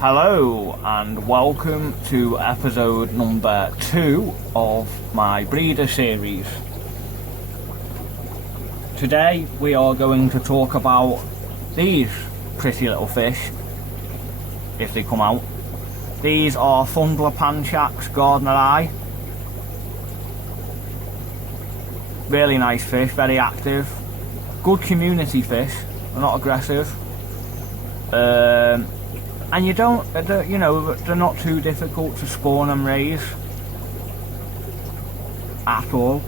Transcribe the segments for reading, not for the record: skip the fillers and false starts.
Hello and welcome to episode number 2 of my breeder series. Today we are going to talk about these pretty little fish, if they come out. These are Fundulopanchax Gardneri. Really nice fish, very active, good community fish, they're not aggressive. And you don't, you know, they're not too difficult to spawn and raise at all.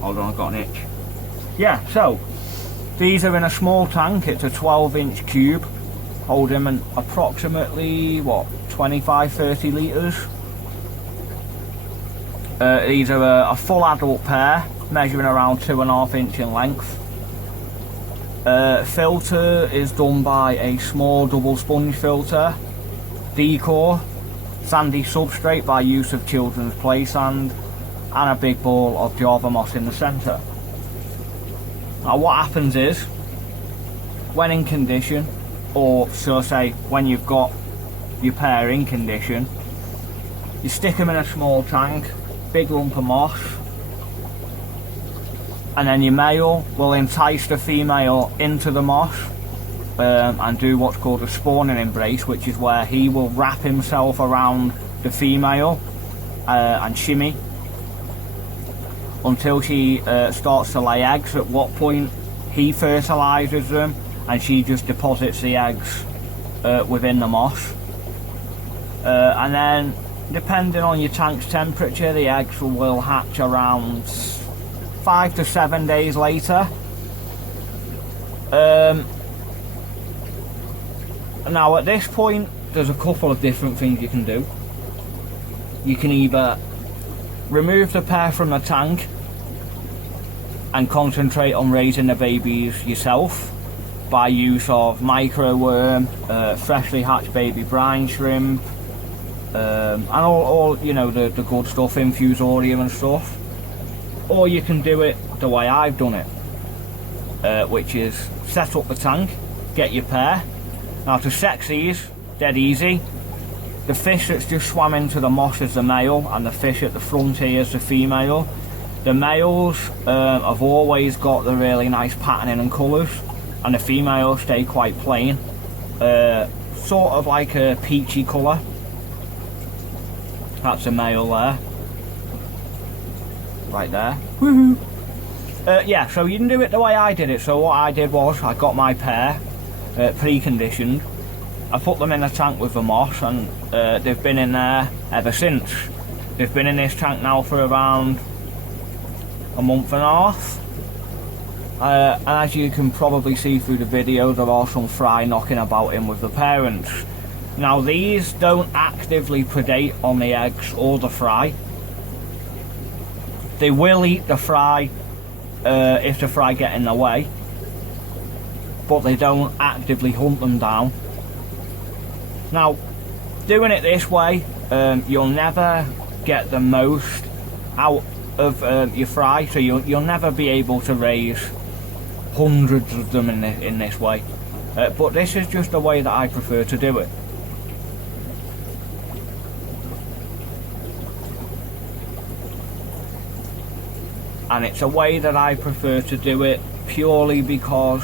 Hold on, I've got an itch. Yeah, so these are in a small tank. It's a 12-inch cube, holding in approximately what, 25-30 litres. These are a full adult pair, measuring around 2.5 inches in length. Filter is done by a small double sponge filter, decor, sandy substrate by use of children's play sand, and a big ball of Java moss in the centre. Now what happens is, when in condition, or so say when you've got your pair in condition, you stick them in a small tank, big lump of moss, and then your male will entice the female into the moss and do what's called a spawning embrace, which is where he will wrap himself around the female and shimmy until she starts to lay eggs, at what point he fertilises them and she just deposits the eggs within the moss. And then, depending on your tank's temperature, the eggs will hatch around 5 to 7 days later. Now at this point there's a couple of different things you can do. You can either remove the pair from the tank and concentrate on raising the babies yourself by use of micro worm, freshly hatched baby brine shrimp, and all you know, the good stuff, infusorium and stuff. Or you can do it the way I've done it, which is set up the tank, get your pair. Now to sex these, dead easy. The fish that's just swam into the moss is the male, and the fish at the front here is the female. The males have always got the really nice patterning and colours, and the females stay quite plain, sort of like a peachy colour. That's the male there. Right there. Woohoo! Yeah, so you can do it the way I did it. So what I did was, I got my pair pre-conditioned. I put them in a tank with the moss, and they've been in there ever since. They've been in this tank now for around a month and a half. And as you can probably see through the video, there are some fry knocking about in with the parents. Now these don't actively predate on the eggs or the fry. They will eat the fry if the fry get in the way, but they don't actively hunt them down. Now, doing it this way, you'll never get the most out of your fry, so you'll never be able to raise hundreds of them in this way. But this is just the way that I prefer to do it. And it's a way that I prefer to do it purely because,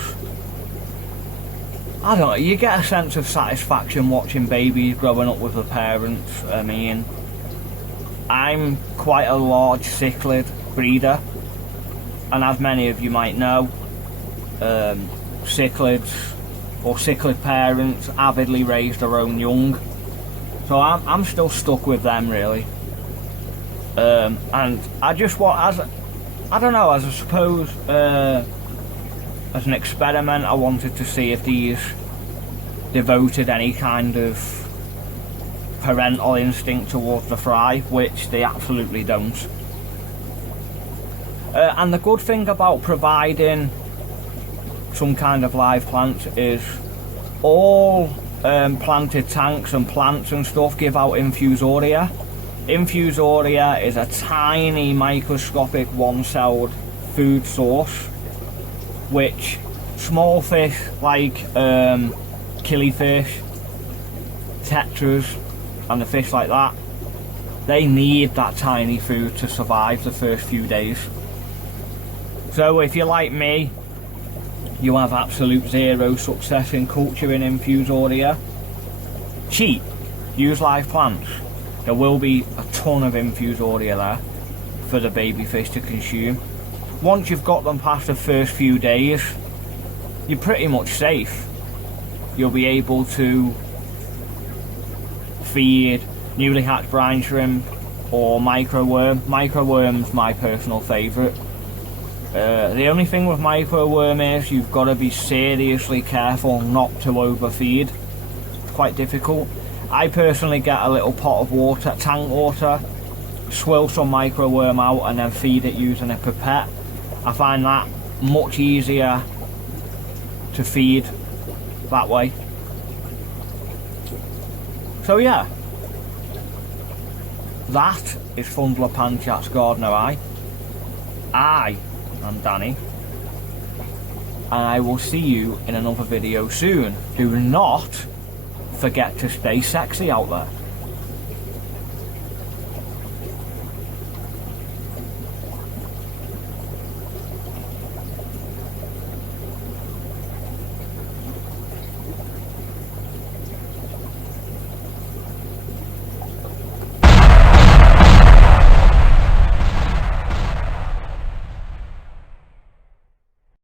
I don't know, you get a sense of satisfaction watching babies growing up with their parents. I mean, I'm quite a large cichlid breeder, and as many of you might know, cichlids or cichlid parents avidly raise their own young. So I'm still stuck with them really. And I just want, I don't know, as I suppose, as an experiment, I wanted to see if these devoted any kind of parental instinct towards the fry, which they absolutely don't. And the good thing about providing some kind of live plants is all planted tanks and plants and stuff give out infusoria. Infusoria is a tiny microscopic one-celled food source which small fish like killifish, tetras, and the fish like that, they need that tiny food to survive the first few days. So if you're like me, you have absolute zero success in culturing infusoria, cheap, use live plants. There will be a ton of infusoria there for the baby fish to consume. Once you've got them past the first few days, you're pretty much safe. You'll be able to feed newly hatched brine shrimp or microworm. Microworm's my personal favourite. The only thing with microworm is you've got to be seriously careful not to overfeed. It's quite difficult. I personally get a little pot of water, tank water, swill some microworm out and then feed it using a pipette. I find that much easier to feed that way. So yeah, that is Fundulopanchax Gardneri. I am Danny, and I will see you in another video soon. Do not forget to stay sexy out there.